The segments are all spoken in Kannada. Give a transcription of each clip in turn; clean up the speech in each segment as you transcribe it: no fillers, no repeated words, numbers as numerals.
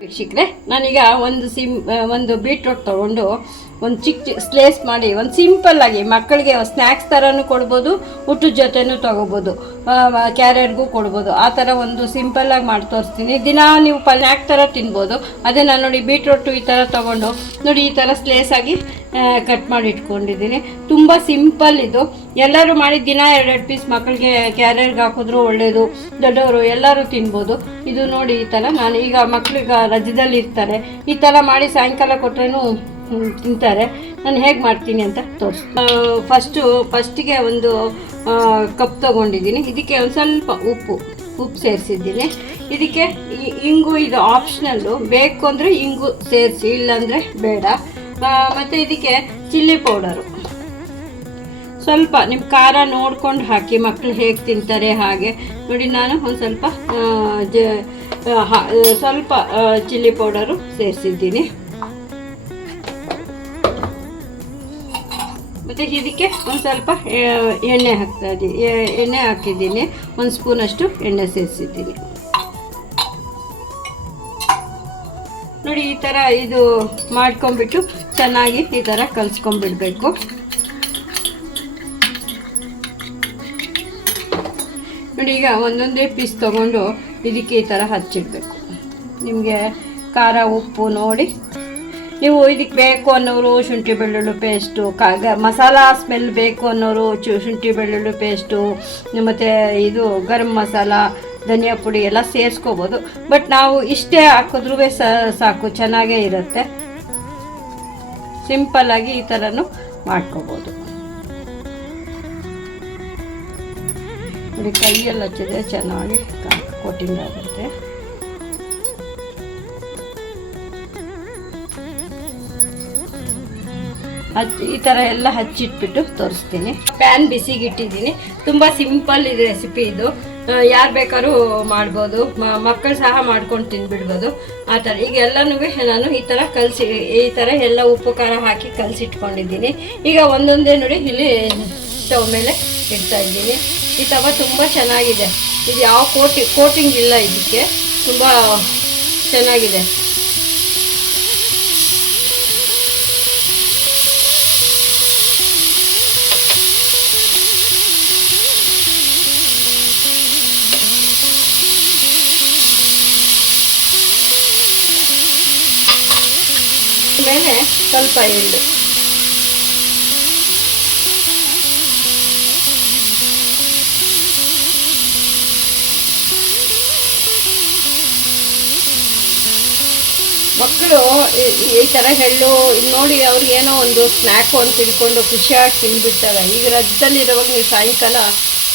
ವೀಕ್ಷಕರೇ, ನಾನೀಗ ಒಂದು ಬೀಟ್ರೋಟ್ ತೊಗೊಂಡು ಒಂದು ಚಿಕ್ಕ ಸ್ಲೇಸ್ ಮಾಡಿ ಒಂದು ಸಿಂಪಲ್ಲಾಗಿ ಮಕ್ಕಳಿಗೆ ಸ್ನ್ಯಾಕ್ಸ್ ಥರನೂ ಕೊಡ್ಬೋದು, ಊಟದ ಜೊತೆನೂ ತೊಗೋಬೋದು, ಕ್ಯಾರಿಯರ್ಗೂ ಕೊಡ್ಬೋದು. ಆ ಥರ ಒಂದು ಸಿಂಪಲ್ಲಾಗಿ ಮಾಡಿ ತೋರಿಸ್ತೀನಿ. ದಿನ ನೀವು ಸ್ನ್ಯಾಕ್ ಥರ ತಿನ್ಬೋದು. ಅದೇ ನಾನು ನೋಡಿ ಬೀಟ್ರೋಟು ಈ ಥರ ತೊಗೊಂಡು ನೋಡಿ ಈ ಥರ ಸ್ಲೇಸಾಗಿ ಕಟ್ ಮಾಡಿ ಇಟ್ಕೊಂಡಿದ್ದೀನಿ. ತುಂಬ ಸಿಂಪಲ್ ಇದು. ಎಲ್ಲರೂ ಮಾಡಿ ದಿನ 2 ಪೀಸ್ ಮಕ್ಕಳಿಗೆ ಕ್ಯಾರಿಯರ್ಗೆ ಹಾಕಿದ್ರು ಒಳ್ಳೆಯದು. ದೊಡ್ಡವರು ಎಲ್ಲರೂ ತಿನ್ಬೋದು. ಇದು ನೋಡಿ ಈ ಥರ ನಾನು ಈಗ ಮಕ್ಕಳಿಗೆ ರಜದಲ್ಲಿ ಇರ್ತಾರೆ, ಈ ಥರ ಮಾಡಿ ಸಾಯಂಕಾಲ ಕೊಟ್ರೇನು ತಿಂತಾರೆ. ನಾನು ಹೇಗೆ ಮಾಡ್ತೀನಿ ಅಂತ ಫಸ್ಟಿಗೆ ಒಂದು ಕಪ್ ತೊಗೊಂಡಿದ್ದೀನಿ. ಇದಕ್ಕೆ ಒಂದು ಸ್ವಲ್ಪ ಉಪ್ಪು ಸೇರಿಸಿದ್ದೀನಿ. ಇದಕ್ಕೆ ಇಂಗು, ಇದು ಆಪ್ಷನಲ್ಲು, ಬೇಕು ಅಂದರೆ ಇಂಗು ಸೇರಿಸಿ, ಇಲ್ಲಾಂದರೆ ಬೇಡ. ಮತ್ತು ಇದಕ್ಕೆ ಚಿಲ್ಲಿ ಪೌಡರು ಸ್ವಲ್ಪ ನಿಮ್ಮ ಖಾರ ನೋಡ್ಕೊಂಡು ಹಾಕಿ, ಮಕ್ಕಳು ಹೇಗೆ ತಿಂತಾರೆ ಹಾಗೆ ನೋಡಿ. ನಾನು ಒಂದು ಸ್ವಲ್ಪ ಚಿಲ್ಲಿ ಪೌಡರು ಸೇರಿಸಿದ್ದೀನಿ. ಮತ್ತು ಇದಕ್ಕೆ ಒಂದು ಸ್ವಲ್ಪ ಎಣ್ಣೆ ಹಾಕಿದ್ದೀನಿ. 1 ಸ್ಪೂನಷ್ಟು ಎಣ್ಣೆ ಸೇರಿಸಿದ್ದೀನಿ. ನೋಡಿ ಈ ಥರ ಇದು ಮಾಡ್ಕೊಂಬಿಟ್ಟು ಚೆನ್ನಾಗಿ ಈ ಥರ ಕಲಿಸ್ಕೊಂಡ್ಬಿಡ್ಬೇಕು. ನೋಡಿ ಈಗ ಒಂದೊಂದೇ ಪೀಸ್ ತೊಗೊಂಡು ಇದಕ್ಕೆ ಈ ಥರ ಹಚ್ಚಿಡಬೇಕು. ನಿಮಗೆ ಖಾರ ಉಪ್ಪು ನೋಡಿ, ನೀವು ಇದಕ್ಕೆ ಬೇಕು ಅನ್ನೋರು ಶುಂಠಿ ಬೆಳ್ಳುಳ್ಳಿ ಪೇಸ್ಟು, ಮಸಾಲ ಸ್ಮೆಲ್ ಬೇಕು ಅನ್ನೋರು ಶುಂಠಿ ಬೆಳ್ಳುಳ್ಳಿ ಪೇಸ್ಟು, ಮತ್ತು ಇದು ಗರಂ ಮಸಾಲ, ಧನಿಯಾ ಪುಡಿ ಎಲ್ಲ ಸೇರಿಸ್ಕೋಬೋದು. ಬಟ್ ನಾವು ಇಷ್ಟೇ ಹಾಕಿದ್ರೂ ಸಾಕು, ಚೆನ್ನಾಗೇ ಇರುತ್ತೆ. ಸಿಂಪಲ್ಲಾಗಿ ಈ ಥರನೂ ಮಾಡ್ಕೋಬೋದು. ನೋಡಿ ಕೈಯಲ್ಲಿ ಹಚ್ಚಿದ್ರೆ ಚೆನ್ನಾಗಿ ಕೋಟಿಂಗ್ ಆಗುತ್ತೆ. ಈ ಥರ ಎಲ್ಲ ಹಚ್ಚಿಟ್ಬಿಟ್ಟು ತೋರಿಸ್ತೀನಿ. ಪ್ಯಾನ್ ಬಿಸಿಗಿಟ್ಟಿದ್ದೀನಿ. ತುಂಬ ಸಿಂಪಲ್ ಇದೆ ರೆಸಿಪಿ ಇದು. ಯಾರು ಬೇಕಾದ್ರೂ ಮಾಡ್ಬೋದು, ಮಕ್ಕಳು ಸಹ ಮಾಡ್ಕೊಂಡು ತಿಂದ್ಬಿಡ್ಬೋದು. ಆ ಥರ ಈಗ ಎಲ್ಲನೂ ನಾನು ಈ ಥರ ಎಲ್ಲ ಉಪ್ಪು ಖಾರ ಹಾಕಿ ಕಲಸಿಟ್ಕೊಂಡಿದ್ದೀನಿ. ಈಗ ಒಂದೊಂದೇ ನೋಡಿ ಇಲ್ಲಿ ಸ್ಟವ್ ಮೇಲೆ ಇಡ್ತಾ ಇದ್ದೀನಿ. ಈ ತವ ತುಂಬ ಚೆನ್ನಾಗಿದೆ. ಇದು ಯಾವ ಕೋಟಿಂಗ್ ಇಲ್ಲ, ಇದಕ್ಕೆ ತುಂಬ ಚೆನ್ನಾಗಿದೆ. ಮೇಲೆ ಸ್ವಲ್ಪ ಎಳ್ಳು, ಮಕ್ಕಳು ಈ ಥರ ಎಳ್ಳು ನೋಡಿ ಅವ್ರಿಗೆ ಏನೋ ಒಂದು ಸ್ನ್ಯಾಕ್ ಅಂತ ತಿಳ್ಕೊಂಡು ಖುಷಿಯಾಗಿ ತಿಂದ್ಬಿಡ್ತಾರೆ. ಈಗ ರಜದಲ್ಲಿರುವಾಗ ನೀವು ಸಾಯಂಕಾಲ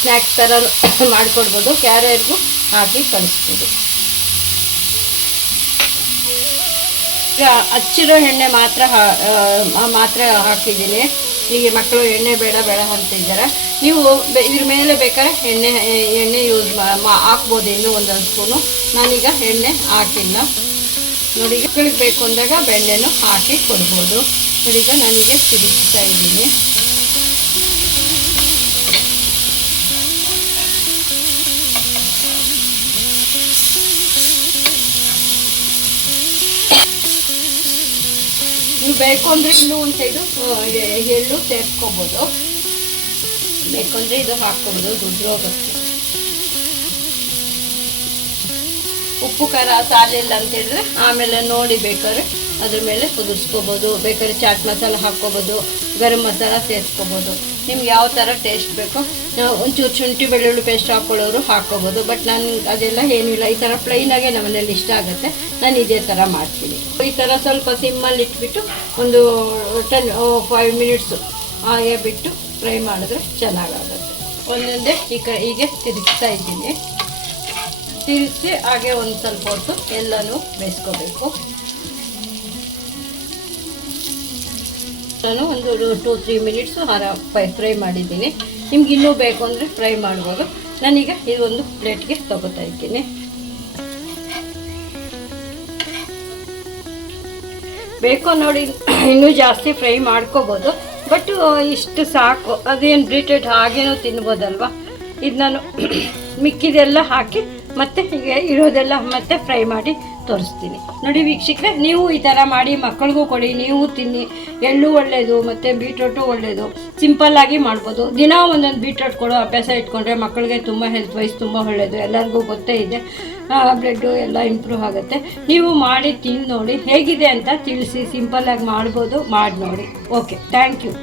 ಸ್ನ್ಯಾಕ್ಸ್ ಥರ ಮಾಡಿಕೊಡ್ಬೋದು, ಕ್ಯಾರಿಯರ್ಗೂ ಹಾಕಿ ಕಳಿಸ್ಬೋದು. ಈಗ ಹಚ್ಚಿರೋ ಎಣ್ಣೆ ಮಾತ್ರ ಹಾಕಿದ್ದೀನಿ. ಈಗ ಮಕ್ಕಳು ಎಣ್ಣೆ ಬೇಡ ಅಂತಿದ್ದಾರೆ. ನೀವು ಇದ್ರ ಮೇಲೆ ಬೇಕಾದ್ರೆ ಎಣ್ಣೆ ಯೂಸ್ ಹಾಕ್ಬೋದು, ಇನ್ನೂ 1 ಸ್ಪೂನು. ನಾನೀಗ ಎಣ್ಣೆ ಹಾಕಿಲ್ಲ. ನೋಡಿ ಮಕ್ಕಳಿಗೆ ಬೇಕು ಅಂದಾಗ ಬೆಣ್ಣೆನೂ ಹಾಕಿ ಕೊಡ್ಬೋದು. ನೋಡಿ ಈಗ ನಾನೀಗ ತಿರುಗಿಸ್ತಾ ಇದ್ದೀನಿ. ನೀವು ಬೇಕು ಅಂದರೆ ಇನ್ನೂ ಒಂದು ಸೈಡು ಎಳ್ಳು ಸೇರಿಸ್ಕೋಬೋದು, ಬೇಕು ಅಂದರೆ ಇದು ಹಾಕ್ಕೊಬೋದು ರುದ್ರೋಗಕ್ಕೆ. ಉಪ್ಪು ಖಾರ ಸಾಲಿಲ್ಲ ಅಂತೇಳಿದ್ರೆ ಆಮೇಲೆ ನೋಡಿ ಬೇಕಾದ್ರೆ ಅದ್ರ ಮೇಲೆ ಕುದಿಸ್ಕೋಬೋದು. ಬೇಕಾದ್ರೆ ಚಾಟ್ ಮಸಾಲ ಹಾಕ್ಕೋಬೋದು, ಗರಂ ಮಸಾಲ ಸೇರಿಸ್ಕೋಬೋದು. ನಿಮ್ಗೆ ಯಾವ ಥರ ಟೇಸ್ಟ್ ಬೇಕೋ. ಒಂಚೂರು ಶುಂಠಿ ಬೆಳ್ಳುಳ್ಳಿ ಪೇಸ್ಟ್ ಹಾಕ್ಕೊಳ್ಳೋರು ಹಾಕ್ಕೋಬೋದು. ಬಟ್ ನಾನು ಅದೆಲ್ಲ ಏನಿಲ್ಲ, ಈ ಥರ ಪ್ಲೈನಾಗೆ ನಮ್ಮನೇಲಿ ಇಷ್ಟ ಆಗುತ್ತೆ. ನಾನು ಇದೇ ಥರ ಮಾಡ್ತೀನಿ. ಈ ಥರ ಸ್ವಲ್ಪ ಸಿಮ್ಮಲ್ಲಿ ಇಟ್ಬಿಟ್ಟು ಒಂದು 5 ಮಿನಿಟ್ಸು ಹಾಗೆ ಬಿಟ್ಟು ಫ್ರೈ ಮಾಡಿದ್ರೆ ಚೆನ್ನಾಗಾಗುತ್ತೆ. ಒಂದೊಂದೇ ಹೀಗೆ ತಿರುಗಿಸ್ತಾ ಇದ್ದೀನಿ. ತಿರುಗಿಸಿ ಹಾಗೆ ಒಂದು ಸ್ವಲ್ಪ ಹೊತ್ತು ಎಲ್ಲನೂ ಬೇಯಿಸ್ಕೋಬೇಕು. ನಾನು ಒಂದು 2-3 ಮಿನಿಟ್ಸು ಫ್ರೈ ಮಾಡಿದ್ದೀನಿ. ನಿಮ್ಗೆ ಇನ್ನೂ ಬೇಕು ಅಂದರೆ ಫ್ರೈ ಮಾಡ್ಬೋದು. ನಾನೀಗ ಇದೊಂದು ಪ್ಲೇಟ್ಗೆ ತಗೋತಾ ಇದ್ದೀನಿ. ಬೇಕೋ ನೋಡಿ ಇನ್ನೂ ಜಾಸ್ತಿ ಫ್ರೈ ಮಾಡ್ಕೋಬೋದು. ಬಟ್ ಇಷ್ಟು ಸಾಕು. ಅದೇನು ಬ್ರೀಟೆಡ್ ಹಾಗೇನೋ ತಿನ್ಬೋದಲ್ವ. ಇದು ನಾನು ಮಿಕ್ಕಿದೆಲ್ಲ ಹಾಕಿ ಮತ್ತೆ ಹೀಗೆ ಇರೋದೆಲ್ಲ ಮತ್ತೆ ಫ್ರೈ ಮಾಡಿ ತೋರಿಸ್ತೀನಿ. ನೋಡಿ ವೀಕ್ಷಕರೇ, ನೀವು ಈ ಥರ ಮಾಡಿ ಮಕ್ಕಳಿಗೂ ಕೊಡಿ, ನೀವು ತಿನ್ನಿ. ಎಳ್ಳು ಒಳ್ಳೆಯದು ಮತ್ತು ಬೀಟ್ರೋಟು ಒಳ್ಳೆಯದು. ಸಿಂಪಲ್ಲಾಗಿ ಮಾಡ್ಬೋದು. ದಿನ ಒಂದೊಂದು ಬೀಟ್ರೋಟ್ ಕೊಡೋ ಅಭ್ಯಾಸ ಇಟ್ಕೊಂಡ್ರೆ ಮಕ್ಕಳಿಗೆ ತುಂಬ ಹೆಲ್ತ್ ವೈಸ್ ತುಂಬ ಒಳ್ಳೆಯದು. ಎಲ್ಲರಿಗೂ ಗೊತ್ತೇ ಇದೆ, ಬ್ಲಡ್ಡು ಎಲ್ಲ ಇಂಪ್ರೂವ್ ಆಗುತ್ತೆ. ನೀವು ಮಾಡಿ ತಿಂದು ನೋಡಿ ಹೇಗಿದೆ ಅಂತ ತಿಳಿಸಿ. ಸಿಂಪಲ್ಲಾಗಿ ಮಾಡ್ಬೋದು, ಮಾಡಿ ನೋಡಿ. Okay, thank you.